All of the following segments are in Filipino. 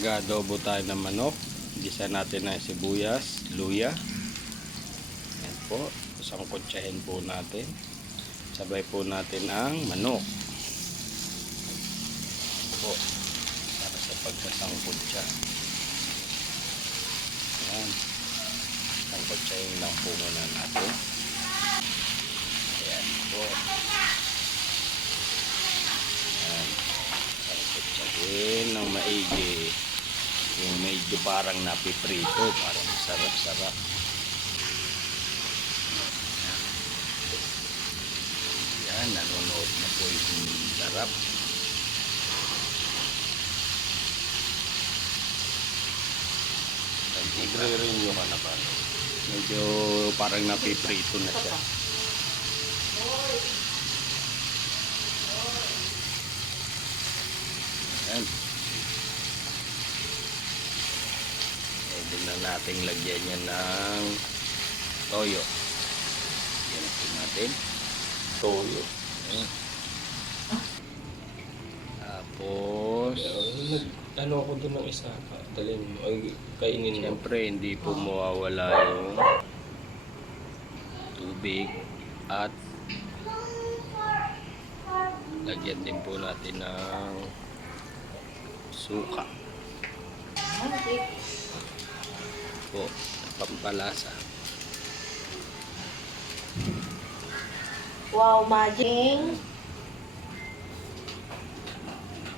Mag-adobo tayo ng manok. Gisa natin ng sibuyas, luya. Ayan po. Sangkutsahin po natin. Sabay po natin ang manok. Po. Para sa pagkasangkutsa. Ayan. Sangkutsahin lang po muna natin. Ayan po. Ayan. Sangkutsahin ng maigi. Yung medyo parang napiprito. Parang sarap-sarap. Ayan. Nanonood na po yung sarap. Nagre-renew ka na ba? Medyo parang napiprito na siya. Ayan. Pwede na nating lagyan yan ng toyo. Yan po natin. Toyo. Ayan. Tapos Ano ako doon ng isa ka? Dalhin mo. Ay, kainin mo. siyempre hindi po mawawala yung tubig at lagyan din po natin ng suka po, pampalasa. Wow, magic.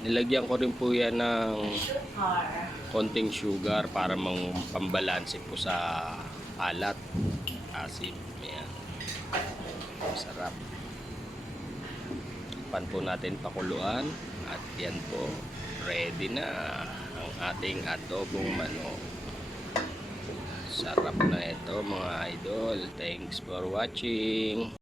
Nilagyan ko rin po yan ng konting sugar para pambalanse po sa alat, asim. Ayan. Masarap. Pan po natin pakuluan at yan po, ready na ang ating adobong manok. Sarap na ito mga idol. Thanks for watching.